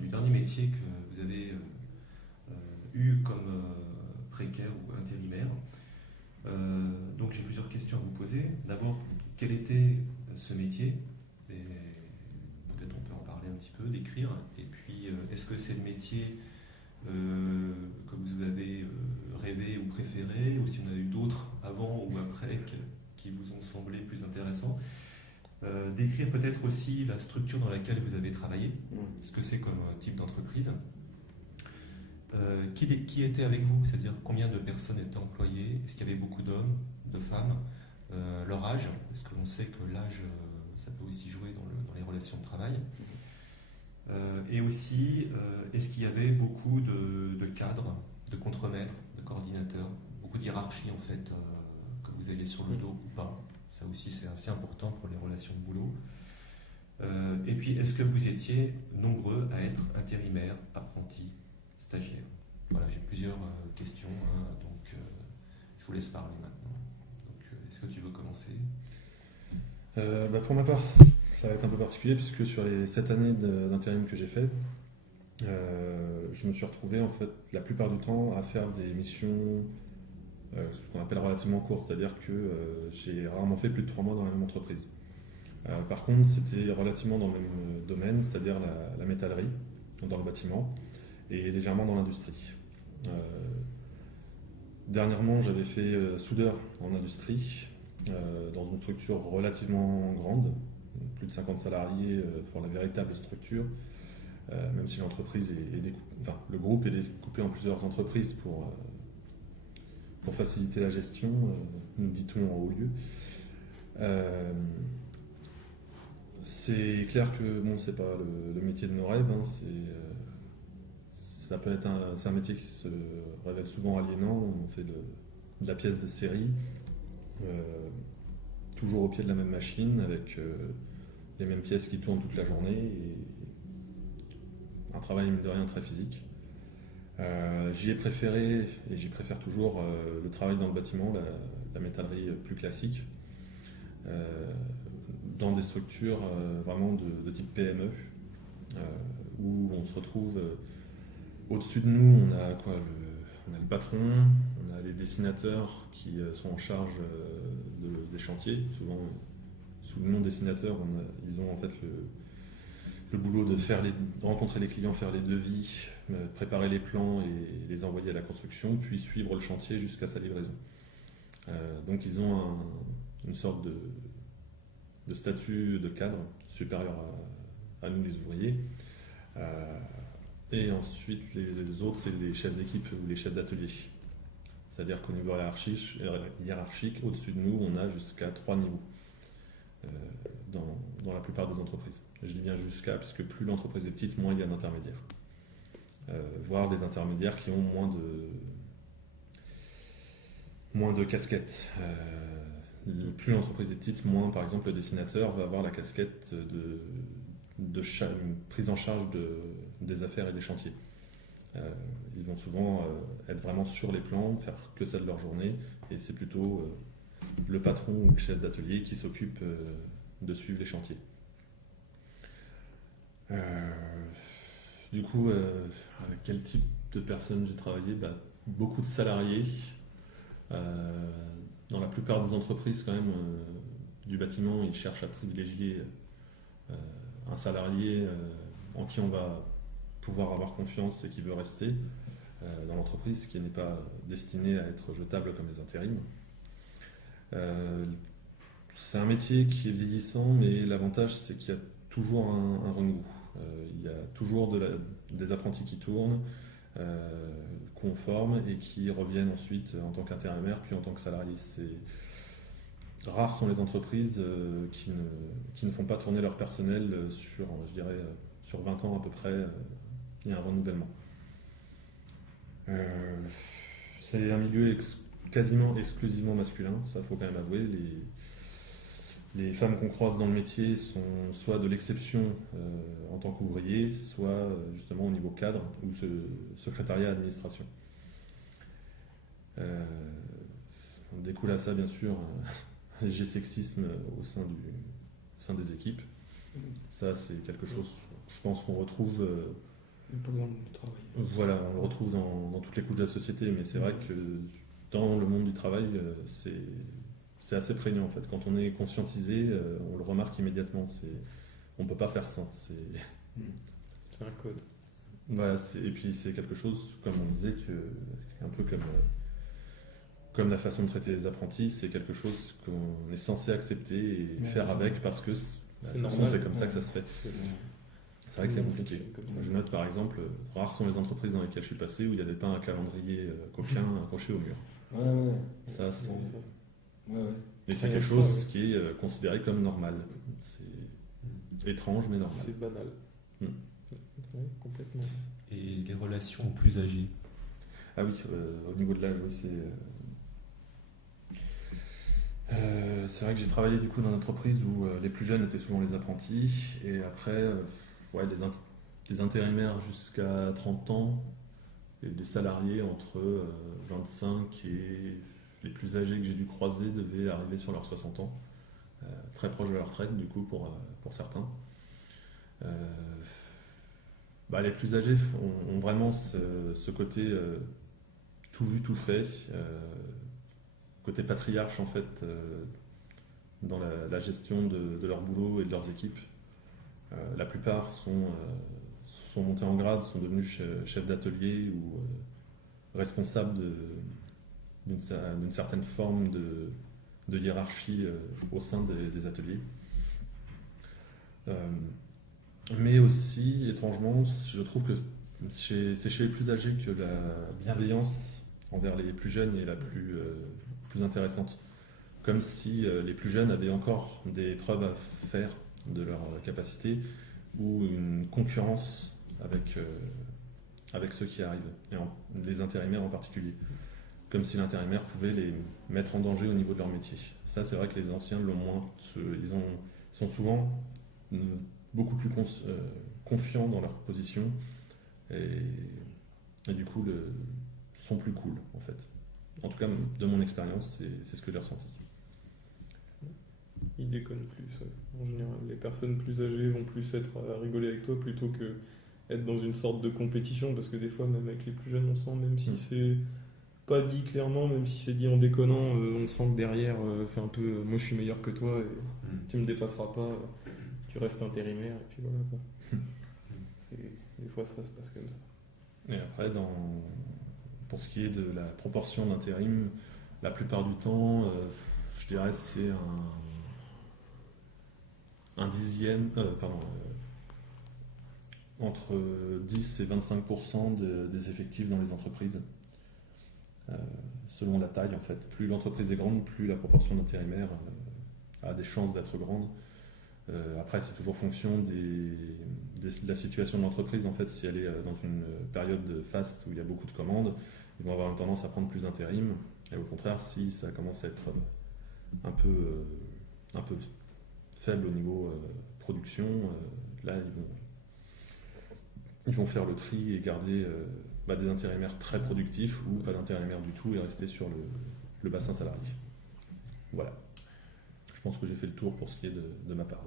du dernier métier que vous avez eu comme précaire ou intérimaire. Donc j'ai plusieurs questions à vous poser. D'abord, quel était ce métier? Et peut-être on peut en parler un petit peu, décrire. Et puis, est-ce que c'est le métier que vous avez rêvé ou préféré, ou s'il y en a eu d'autres avant ou après qui vous ont semblé plus intéressants? Décrire peut-être aussi la structure dans laquelle vous avez travaillé, ce que c'est comme type d'entreprise. Qui était avec vous, c'est-à-dire combien de personnes étaient employées, est-ce qu'il y avait beaucoup d'hommes, de femmes, leur âge, parce que l'on sait que l'âge, ça peut aussi jouer dans les relations de travail. Et aussi, est-ce qu'il y avait beaucoup de cadres, de contremaîtres, de coordinateurs, beaucoup de hiérarchie en fait, que vous aviez sur le dos ou pas? Ça aussi, c'est assez important pour les relations de boulot. Et puis, est-ce que vous étiez nombreux à être intérimaires, apprentis, stagiaires? Voilà, j'ai plusieurs questions, donc je vous laisse parler maintenant. Donc, est-ce que tu veux commencer? Pour ma part, ça va être un peu particulier puisque sur les 7 années d'intérim que j'ai fait, je me suis retrouvé en fait la plupart du temps à faire des missions ce qu'on appelle relativement courtes, c'est-à-dire que j'ai rarement fait plus de 3 mois dans la même entreprise. Par contre, c'était relativement dans le même domaine, c'est-à-dire la métallerie, dans le bâtiment, et légèrement dans l'industrie. Dernièrement, j'avais fait soudeur en industrie, dans une structure relativement grande, plus de 50 salariés pour la véritable structure, même si l'entreprise le groupe est découpé en plusieurs entreprises pour faciliter la gestion, nous dit-on en haut lieu. C'est clair que c'est pas le métier de nos rêves, c'est un métier qui se révèle souvent aliénant. On fait de la pièce de série, toujours au pied de la même machine, avec les mêmes pièces qui tournent toute la journée, et un travail mine de rien très physique. J'y ai préféré, et j'y préfère toujours, le travail dans le bâtiment, la métallerie plus classique, dans des structures vraiment de type PME, où on se retrouve au-dessus de nous, on a le patron, on a les dessinateurs qui sont en charge des chantiers. Souvent, sous le nom dessinateur, ils ont en fait le boulot de rencontrer les clients, faire les devis, préparer les plans et les envoyer à la construction, puis suivre le chantier jusqu'à sa livraison. Donc ils ont une sorte de statut de cadre supérieur à nous les ouvriers. Et ensuite les autres, c'est les chefs d'équipe ou les chefs d'atelier. C'est-à-dire qu'au niveau hiérarchique, au-dessus de nous, on a jusqu'à 3 niveaux dans la plupart des entreprises. Je dis bien jusqu'à, puisque plus l'entreprise est petite, moins il y a d'intermédiaires. Voire des intermédiaires qui ont moins de casquettes. Plus l'entreprise est petite, moins par exemple le dessinateur va avoir la casquette de prise en charge des affaires et des chantiers. Ils vont souvent être vraiment sur les plans, faire que ça de leur journée, et c'est plutôt le patron ou le chef d'atelier qui s'occupe de suivre les chantiers. Du coup, avec quel type de personnes j'ai travaillé? Beaucoup de salariés. Dans la plupart des entreprises, quand même, du bâtiment, ils cherchent à privilégier un salarié en qui on va pouvoir avoir confiance et qui veut rester dans l'entreprise, qui n'est pas destiné à être jetable comme les intérims. C'est un métier qui est vieillissant, mais l'avantage, c'est qu'il y a toujours un renouveau. Il y a toujours des apprentis qui tournent, qu'on forme et qui reviennent ensuite en tant qu'intérimaire puis en tant que salarié. Rares sont les entreprises qui ne font pas tourner leur personnel sur 20 ans à peu près. Il y a un renouvellement. C'est un milieu quasiment exclusivement masculin, ça faut quand même avouer. Les femmes qu'on croise dans le métier sont soit de l'exception en tant qu'ouvrier, soit justement au niveau cadre ou secrétariat administration. On découle à ça bien sûr un léger sexisme au sein des équipes. Ça c'est quelque chose, je pense, qu'on retrouve Pas dans le travail. Voilà, on le retrouve dans toutes les couches de la société, mais c'est vrai que dans le monde du travail, c'est assez prégnant en fait. Quand on est conscientisé, on le remarque immédiatement. On ne peut pas faire sans. C'est un code. Voilà, et puis c'est quelque chose, comme on disait, un peu comme la façon de traiter les apprentis, c'est quelque chose qu'on est censé accepter et faire avec parce que c'est de toute façon, normal. c'est comme ça que ça se fait. C'est vrai que c'est compliqué. Je note par exemple, rares sont les entreprises dans lesquelles je suis passé où il n'y avait pas un calendrier coquin accroché au mur. Ouais. Ça, c'est... Ouais. Et c'est quelque chose qui est considéré comme normal. C'est étrange mais normal. C'est banal. Ouais, complètement. Et les relations aux plus âgés? Ah oui, au niveau de l'âge, oui, c'est vrai que j'ai travaillé du coup dans une entreprise où les plus jeunes étaient souvent les apprentis et après des intérimaires jusqu'à 30 ans et des salariés entre 25 et les plus âgés que j'ai dû croiser devaient arriver sur leurs 60 ans, très proche de la retraite du coup pour certains. Les plus âgés ont vraiment ce côté tout vu, tout fait, côté patriarche en fait, dans la gestion de leur boulot et de leurs équipes. La plupart sont montés en grade, sont devenus chefs d'atelier ou responsables d'une certaine forme de hiérarchie au sein des ateliers. Mais aussi, étrangement, je trouve que c'est chez les plus âgés que la bienveillance envers les plus jeunes est la plus intéressante. Comme si les plus jeunes avaient encore des preuves à faire de leur capacité ou une concurrence avec ceux qui arrivent, et les intérimaires en particulier. Comme si l'intérimaire pouvait les mettre en danger au niveau de leur métier. Ça, c'est vrai que les anciens l'ont moins. Ils sont souvent beaucoup plus confiants dans leur position et du coup sont plus cool en fait. En tout cas, de mon expérience, c'est ce que j'ai ressenti. Ils déconnent plus. En général, les personnes plus âgées vont plus être à rigoler avec toi plutôt que être dans une sorte de compétition, parce que des fois, même avec les plus jeunes, on sent, même si c'est pas dit clairement, même si c'est dit en déconnant, on sent que derrière, c'est un peu moi je suis meilleur que toi et tu me dépasseras pas, tu restes intérimaire et puis voilà quoi. Des fois ça se passe comme ça. Et après, pour ce qui est de la proportion d'intérim, la plupart du temps, je dirais c'est un dixième, entre 10 et 25% des effectifs dans les entreprises. Selon la taille en fait. Plus l'entreprise est grande, plus la proportion d'intérimaires a des chances d'être grande. Après, c'est toujours fonction de la situation de l'entreprise. En fait, si elle est dans une période de faste où il y a beaucoup de commandes, ils vont avoir une tendance à prendre plus d'intérim. Et au contraire, si ça commence à être un peu faible au niveau production, là, ils vont faire le tri et garder des intérimaires très productifs ou pas d'intérimaires du tout et rester sur le bassin salarié. Voilà. Je pense que j'ai fait le tour pour ce qui est de ma part.